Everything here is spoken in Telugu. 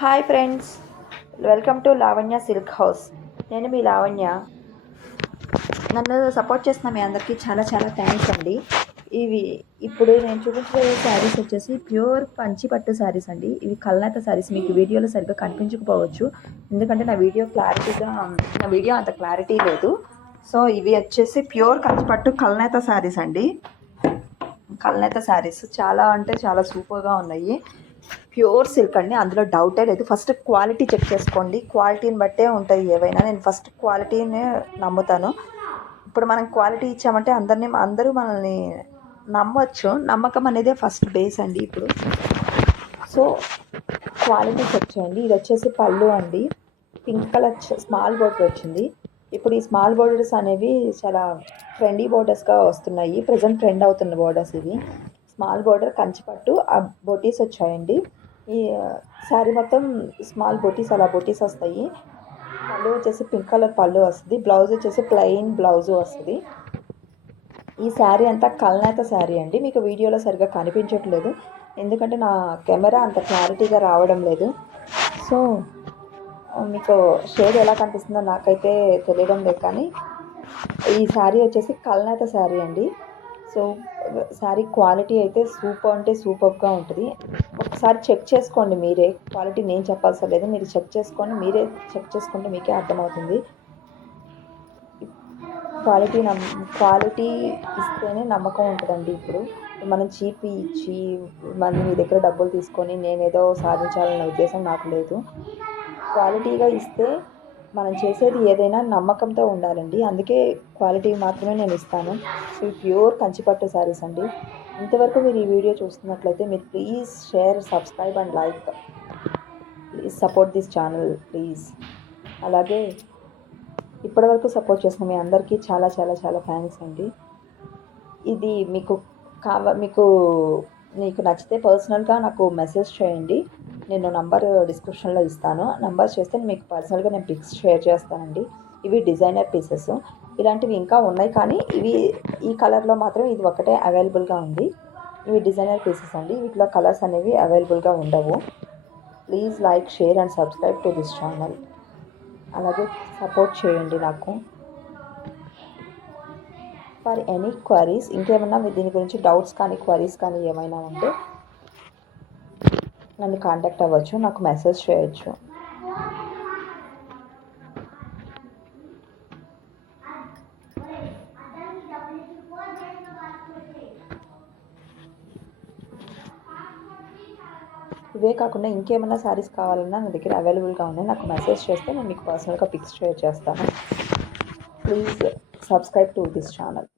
Hi friends, welcome to Lavanya silk house. నేను మీ లావణ్య. నన్ను సపోర్ట్ చేసిన మీ అందరికీ చాలా చాలా థ్యాంక్స్ అండి. ఇప్పుడు నేను చూపించబోయే శారీస్ వచ్చేసి ప్యూర్ కంచి పట్టు శారీస్ అండి. ఇవి కల్నేత శారీస్. మీకు వీడియోలో సరిగ్గా కనిపించకపోవచ్చు, ఎందుకంటే నా వీడియో అంత క్లారిటీ లేదు. సో ఇవి వచ్చేసి ప్యూర్ కంచి పట్టు కల్నేత శారీస్ అండి. కల్నేత శారీస్ చాలా అంటే చాలా సూపర్గా ఉన్నాయి. ప్యూర్ సిల్క్ అండి, అందులో డౌటే లేదు. ఫస్ట్ క్వాలిటీ చెక్ చేసుకోండి. క్వాలిటీని బట్టే ఉంటాయి ఏవైనా. నేను ఫస్ట్ క్వాలిటీనే నమ్ముతాను. ఇప్పుడు మనం క్వాలిటీ ఇచ్చామంటే అందరూ మనల్ని నమ్మొచ్చు. నమ్మకం అనేదే ఫస్ట్ బేస్ అండి. ఇప్పుడు సో క్వాలిటీ చెక్ చేయండి. ఇది వచ్చేసి పళ్ళు అండి. పింక్ కలర్ స్మాల్ బోర్డర్ వచ్చింది. ఇప్పుడు ఈ స్మాల్ బోర్డర్స్ అనేవి చాలా ట్రెండీ బోర్డర్స్గా వస్తున్నాయి. ప్రజెంట్ ట్రెండ్ అవుతున్న బోర్డర్స్ ఇవి. స్మాల్ బోర్డర్ కంచిపట్టు, ఆ బొటీస్ వచ్చాయండి. ఈ శారీ మొత్తం స్మాల్ బొటీస్, అలా బొటీస్ వస్తాయి. పళ్ళు వచ్చేసి పింక్ కలర్ పళ్ళు వస్తుంది. బ్లౌజ్ వచ్చేసి ప్లెయిన్ బ్లౌజ్ వస్తుంది. ఈ శారీ అంతా కల్నేత శారీ అండి. మీకు వీడియోలో సరిగ్గా కనిపించట్లేదు, ఎందుకంటే నా కెమెరా అంత క్లారిటీగా రావడం లేదు. సో మీకు షేడ్ ఎలా కనిపిస్తుందో నాకైతే తెలియడం లేదు, కానీ ఈ శారీ వచ్చేసి కల్నేత శారీ అండి. సో శారీ క్వాలిటీ అయితే సూపర్ అంటే సూపర్గా ఉంటుంది. ఒకసారి చెక్ చేసుకోండి మీరే. క్వాలిటీ నేను చెప్పాల్సిన లేదు, మీరు చెక్ చేసుకోండి. మీరే చెక్ చేసుకుంటే మీకే అర్థమవుతుంది. క్వాలిటీ ఇస్తేనే నమ్మకం ఉంటుందండి. ఇప్పుడు మనం చీప్ ఇచ్చి మీ దగ్గర డబ్బులు తీసుకొని నేనేదో సాధించాలనే ఉద్దేశం నాకు లేదు. క్వాలిటీగా ఇస్తే మనం చేసేది ఏదైనా నమ్మకంతో ఉండాలండి. అందుకే క్వాలిటీ మాత్రమే నేను ఇస్తాను. ఇవి ప్యూర్ కంచిపట్టు శారీస్ అండి. ఇంతవరకు మీరు ఈ వీడియో చూస్తున్నట్లయితే మీరు please share, subscribe and like. Please support this channel please. అలాగే ఇప్పటివరకు సపోర్ట్ చేసిన మీ అందరికీ చాలా చాలా చాలా థ్యాంక్స్ అండి. ఇది మీకు నచ్చితే పర్సనల్గా నాకు మెసేజ్ చేయండి. నేను నంబర్ డిస్క్రిప్షన్లో ఇస్తాను. నంబర్ చేస్తే మీకు పర్సనల్గా నేను పిక్స్ షేర్ చేస్తానండి. ఇవి డిజైనర్ పీసెస్. ఇలాంటివి ఇంకా ఉన్నాయి, కానీ ఈ కలర్లో మాత్రం ఇది ఒకటే అవైలబుల్గా ఉంది. ఇవి డిజైనర్ పీసెస్ అండి. వీటిలో కలర్స్ అనేవి అవైలబుల్గా ఉండవు. Please like, share and subscribe to this channel. అలాగే సపోర్ట్ చేయండి నాకు. ఫర్ ఎనీ క్వరీస్, ఇంకేమన్నా దీని గురించి డౌట్స్ కానీ క్వరీస్ కానీ ఏమైనా ఉంటే నన్ను కాంటాక్ట్ అవ్వచ్చు, నాకు మెసేజ్ చేయొచ్చు. ఇవే కాకుండా ఇంకేమైనా శారీస్ కావాలన్నా నా దగ్గర అవైలబుల్గా ఉన్నాయి. నాకు మెసేజ్ చేస్తే నేను మీకు పర్సనల్గా పిక్స్ షేర్ చేస్తాను. Please subscribe to this channel.